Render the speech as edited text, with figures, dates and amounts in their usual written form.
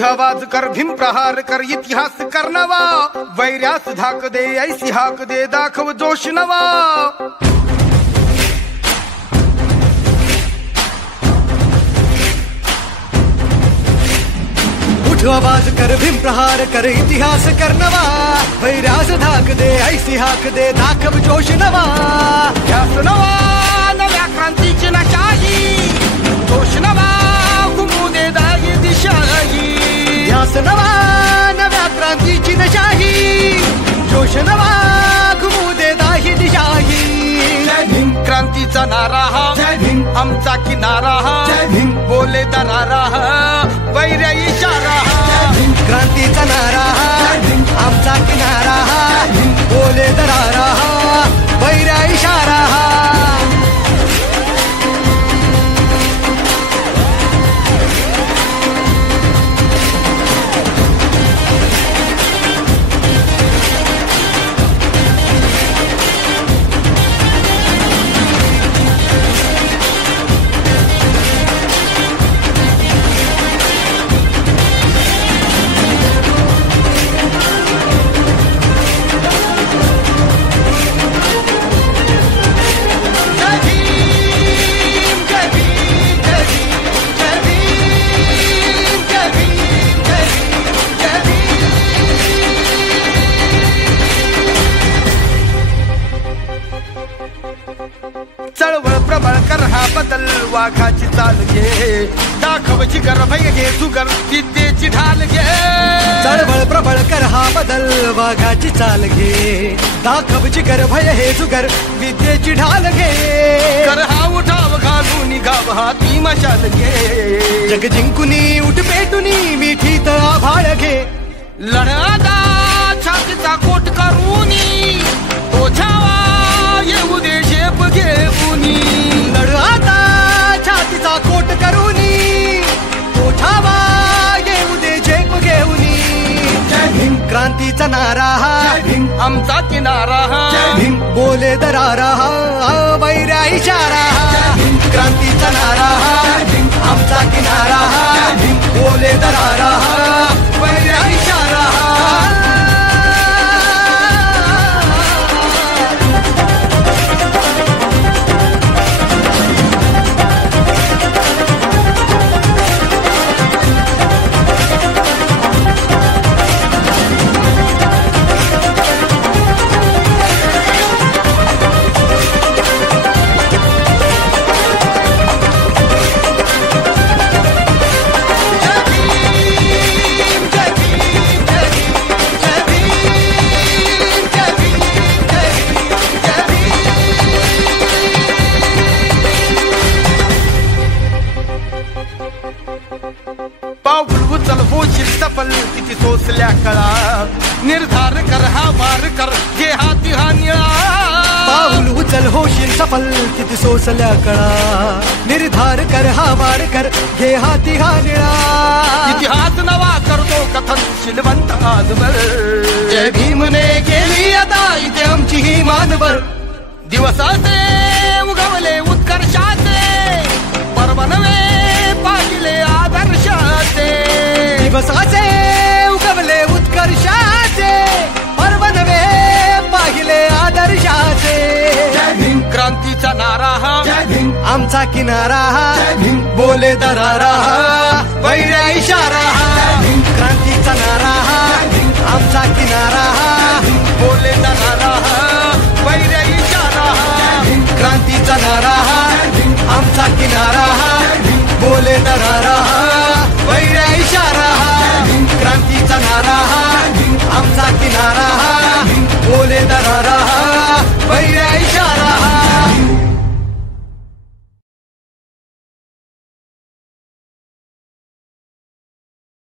उठ आवाज कर भीम प्रहार कर इतिहास कर नवा वैर्यास धाक दे ऐसी हाक दे दाखव जोश नवा उठ आवाज कर भीम प्रहार कर इतिहास कर नवा वैर्यास धाक दे ऐसी हाक दे दाखव जोश नवा ध्यास नवा नव्या क्रांतीची नशाही जोश नवा घुमू दे दागी दिशाही ध्यास नवा नव्या क्रांतीची नशाही जोश नवा घुमू दे दाही दिशाही जय भीम क्रांतीचा नारा हा जय भीम आमचा किनारा हा जय भीम बोले दरारा हा वैर्या इशारा हा क्रांतीचा नारा आमचा किनारा बोले दरारा वैरा इशारा चळवळ प्रबळ कर हा बदल वाघाची चाल घे दाखव जिगर भय घे सुगर विद्येची ढाल घे चळवळ प्रबळ कर हा बदल वाघाची चाल घे दाखव जिगर भय हे जुगर विद्येची ढाल घे कर हा उठाव घालून गाव हा ती मशाल घे जग जिंकुनी उठ पेटुनी मिठीत आभाळ घे लढादा छातीचा कोट करूनी तो छावा येऊ दे शेप घेऊनी लढ आता छातीचा कोट करूनी तो ठावा येऊ दे झेप घेऊनी जय भीम क्रांतीचा नारा जय भीम आमचा किनारा जय भीम बोले दरारा वैर्या इशारा क्रांतीचा नारा जय भीम आमचा किनारा जय भीम बोले दरारा वैर्या इशारा उचल होशील सफल किती सोसल्या कळा निर्धार कर हा वार कर घे हाती हा निळा पाऊल उचल होशील सफल किती सोसल्या कळा निर्धार कर हा वार कर घे हाती हा निळा इतिहास नवा करतो कथन शिलवंत आजवर जय भीमने केली आता इथे आमची ही मानवर दिवसाचे उगवले उत्कर्षाचे पर्व नवे पाहिले आदर्शाचे दिवसाचे उगवले उत्कर्षाचे पर्व नवे पाहिले आदर्शाचे जय भीम क्रांतीचा नारा जय भीम आमचा किनारा जय भीम बोले दरारा वैर्या इशारा क्रांतीचा नारा जय भीम आमचा किनारा बोले दरारा वैर्या इशारा क्रांतीचा नारा जय भीम आमचा किनारा बोले दरारा